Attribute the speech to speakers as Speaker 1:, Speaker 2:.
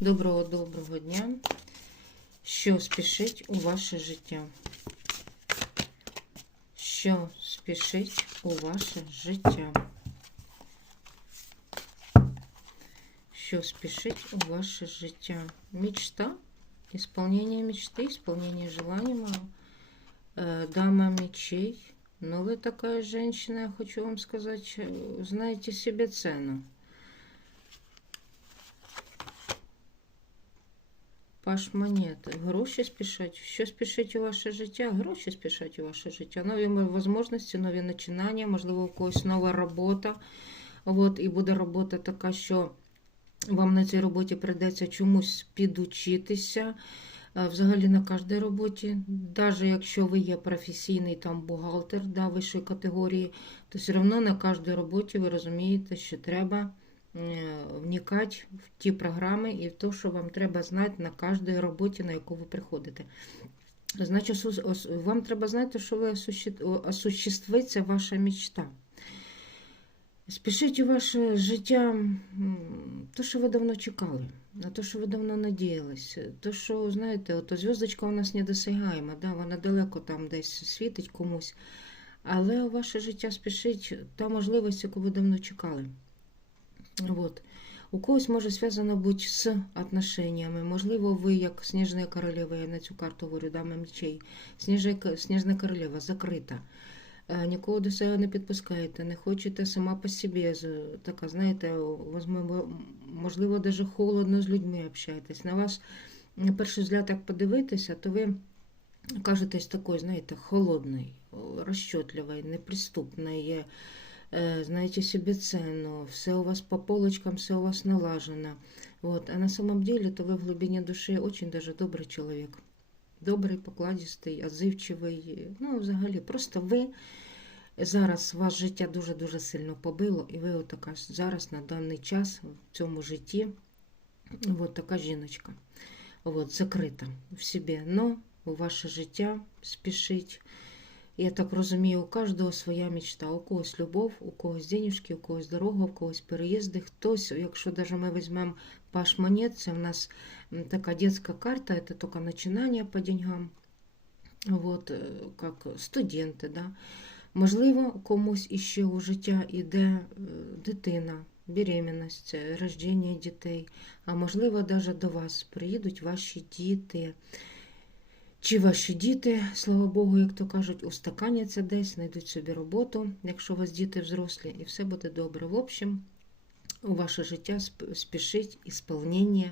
Speaker 1: Доброго доброго дня. Що спішить у ваше життя? Що спішить у ваше життя? Що спішить у ваше життя? Мечта? Исполнение мечты, исполнение желания моего. Э, Дама мечей. Ну, вы такая женщина, я хочу вам сказать, э, знаете себе цену. Паш монет. Гроші спішать. Що спішить у ваше життя? Гроші спішать у ваше життя. Нові можливості, нові починання, можливо, у когось нова робота. От, і буде робота така, що вам на цій роботі прийдеться чомусь підучитися. Взагалі на кожній роботі, навіть якщо ви є професійний там бухгалтер да, вищої категорії, то все одно на кожній роботі ви розумієте, що треба вникати в ті програми і в те, що вам треба знати на кожній роботі, на яку ви приходите. Значить, вам треба знати, що ви осуществиться ваша мечта. Спішіть у ваше життя то, що ви давно чекали, на те, що ви давно надіялися. То, що, знаєте, от зв'язочка у нас недосягаема, да, вона далеко там десь світить комусь. Але у ваше життя спішить та можливість, яку ви давно чекали. От. У когось може зв'язано бути з отношеннями. Можливо, ви, як Сніжна королева, я на цю карту говорю, дама мечей. Сніжна королева закрита. Е, Нікого до себе не підпускаєте, не хочете сама по собі. Така, знаєте, можливо, навіть холодно з людьми общаєтесь. На вас, на перший взгляд, як подивитися, то ви кажетесь такой, знаєте, холодний, розчетливий, неприступний, е, знаєте себе цену, все у вас по полочкам, все у вас налажено. Вот. А на самом деле, то вы в глубине души очень даже добрый человек. Добрий, покладістий, отзивчивий. Ну, взагалі, просто ви зараз вас життя дуже-дуже сильно побило, і ви отака зараз на даний час в цьому житті, от така жіночка, от, закрита в собі. Но ваше життя спішить. Я так розумію, у кожного своя мечта. У когось любов, у когось денежки, у когось дорога, у когось переїзди. Хтось, якщо навіть ми візьмемо паш монет, це в нас така детська карта, це тільки починання по деньгам. Вот, е, як студенти, да. Можливо, комусь іще у життя йде е, дитина, беременність, рождення дітей, а можливо, навіть до вас приїдуть ваші діти. Чи ваші діти, слава Богу, як то кажуть, устаканяться десь, знайдуть собі роботу, якщо у вас діти взрослі, і все буде добре. В общем, у ваше життя спішить спішить ісполнення